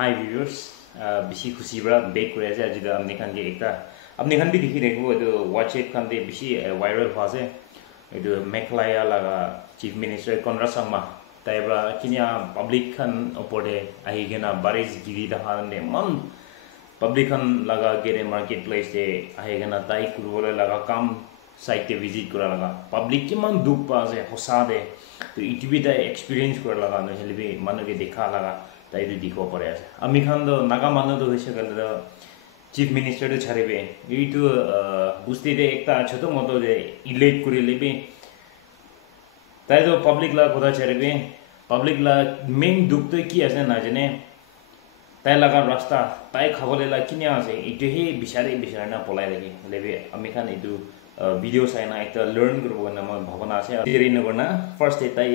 Hi viewers, bisi khushi bra bake kore ase ajida amne khan ke ekta apne khan bhi dikhi dekho edu WhatsApp khan de bisi viral phase edu Meghalaya laga chief minister Conrad Sangma taibra kinya public khan opore ahi gena baris giri da han de man public khan laga gere marketplace de ahi gena tai kurwole laga kam site te visit kora laga public ki man duk pa ase hosa de to itbi da experience kora laga no helbi manu ke dekha laga তাই দি দিখো পরে আছে আমি খান তো নাগা মানু তো হইছে গেল chief minister তো ছাড়িবে এইটু বুঝতে দে একটা ছোট মতো যে ইলেক্ট করে লিবে তাই তো পাবলিক লা কথা ছাড়িবে পাবলিক লা মেইন দুঃখ তো কি আছে না জানে তাই লাগা রাস্তা তাই খাবলে লা কিনে আছে এইটু হে বিচারে না পলাই লাগি লেবে আমি খান এইটু ভিডিও চাইনা একটা লার্ন করব না মই ভাবনা আছে দেরি নগনা ফার্স্ট এটাই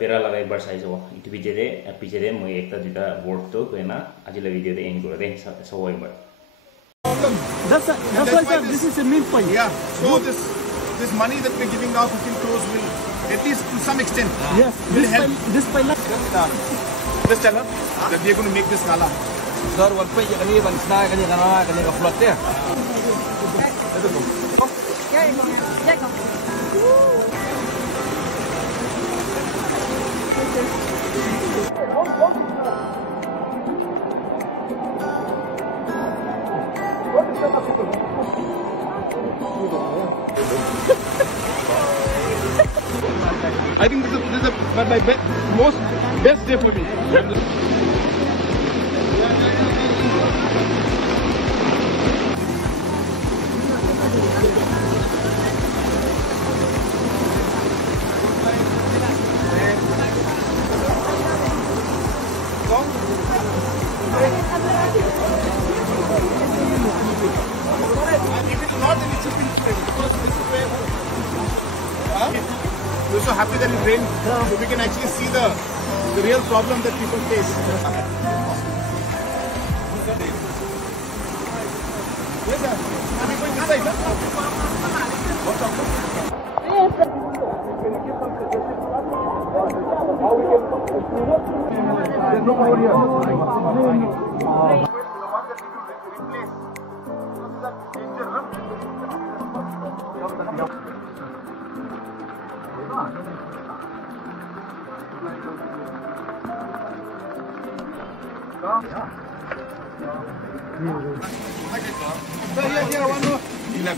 বেরা লাগাই বার সাইজ হবো ইটু পিছরে মই একটা দুটা ওয়ার্ড তো কইনা আজিলা ভিডিওতে এন্ড করে দেন সবাই বার that's why sir, this is the main point. Yeah, so this money that we're giving now 15 crores will at least to some extent Yes, will help this pile just tell her that we are going to make this nala sir wal pay kani ban sna kani ka float te I think this is my best day for me. We're so happy that it rained, so we can actually see the real problem that people face. Yes, sir. Are we going this side, sir? What's up? Yes, sir. Can you give some suggestions to us? How we can improve it? There's no more here. The one that we can replace.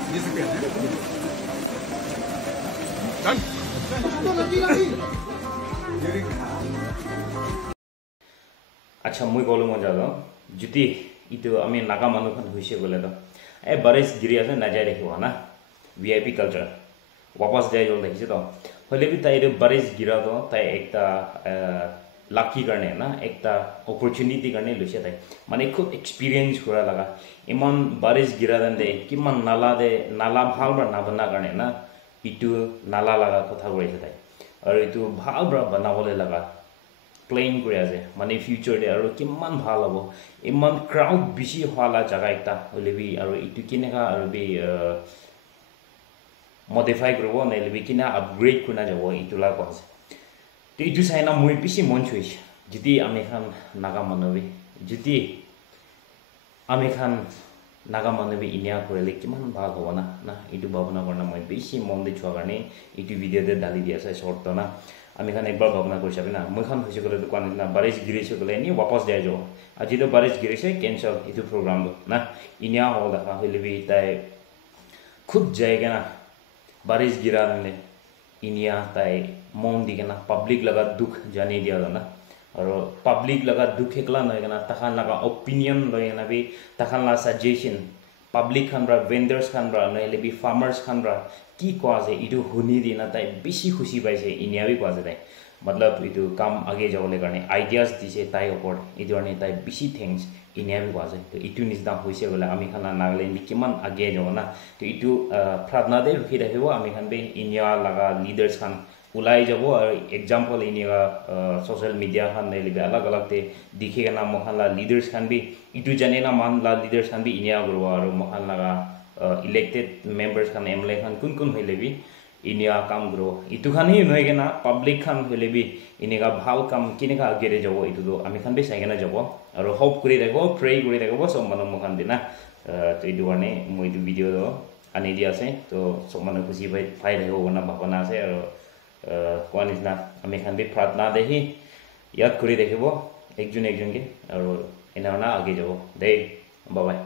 This is a danger, huh? अच्छा मुई कलो मजा दो जुति इतो आमी नागा मानु खन हुइसे बोले तो ए बारिश गिरी আছে না যায় দেখিবা না ভিআইপি কালচার वापस जाय जोल देखिसे तो হলে বি তাই বারিশ গিরা তো তাই একটা লাকি কারণে না একটা অপরচুনিটি কারণে লইছে তাই মানে খুব এক্সপেরিয়েন্স করা লাগা ইমান বারিশ গিরা দেন দে কিমান নালা ভাল বা না বনা কারণে না ইটু নালা লাগা কথা কইছে তাই আর ইটু ভাল বা বানাবলে লাগা প্লেন করে আছে মানে ফিউচার দে আর কিমান ভাল হবো ইমান ক্রাউড বেশি হওয়ালা জায়গা একটা হলে বি আর ইটু কিনেকা আর বি modify করবো নাইলে কিনা আপগ্রেড করনা যাব ইটুলা কছে তো ইটু চাইনা মই বেশি মন ছইছে যদি আমি খান নাগা মানবী যদি আমি খান নাগা মানবী ইনিয়া করলে কিমান ভাগ হবো না না ইটু ভাবনা করনা মই বেশি মন দি ছোৱা কাৰণে ইটু ভিডিওতে ডালি দিয়া আছে শৰ্ত না আমি খান একবাৰ ভাবনা কৰিছাবি না মই খান হইছে গলে দোকান না বাৰিশ গিৰিছে গলে নি वापस যায় যাব আজি তো বাৰিশ গিৰিছে ক্যান্সেল ইটু প্রোগ্রাম না ইনিয়া হল দেখা হইলেবি তাই খুব জায়গা না बारिश गिरा ने इनिया ताई मोन दिखे ना पब्लिक लगा दुख जाने दिया ना और पब्लिक लगा दुख एकला नहीं ना तखान लगा ओपिनियन लोगे ना भी तखान ला सजेशन पब्लिक खान बरा वेंडर्स खान बरा नहीं ले भी फार्मर्स खान बरा की क्वाजे इधर होनी दी ना ताई बेसी खुशी पाई से इनिया भी क्वाजे ताई मतलब इधर काम आगे जाओ ले करने आइडियाज़ दिसे ताई ऊपर इधर ने ताई बेसी थिंग्स इनिया भी क्वाजे तो इटू निस्ता होइसे बोले आमी खाना नागालैंड में किमान आगे जाओ ना तो इटू प्रार्थना दे रुकी रहे हो आमी खान बे इनिया लगा लीडर्स खान उलाई जाबो और एग्जांपल इनिया सोशल मीडिया खान ने ले अलग अलग ते दिखेगा ना मोहल्ला लीडर्स खान भी इटू जाने ना मान ला लीडर्स खान भी इनिया गुरु और मोहल्ला लगा elected members Khan MLA Khan कुन होइले भी ইনিয়া কাম গ্রো ইটু খানি নয় কেনা পাবলিক খান হলে বি ইনিকা ভাল কাম কিনেকা আগেরে যাব ইটু তো আমি খান বে সাইকেনা যাব আর হোপ করে দেখো প্রে করে দেখো সব মানুষ মুখান দিনা তো এই কারণে মই এইটো ভিডিও আনি দিয়া আছে তো সব মানুষ খুশি পাই দেখো না ভাবনা আছে আর কোৱা নিচিনা আমি খান বে প্ৰাৰ্থনা দেখি ইয়াত কৰি দেখিব একজন একজনকে আৰু এনে আগে যাব দেই বাই বাই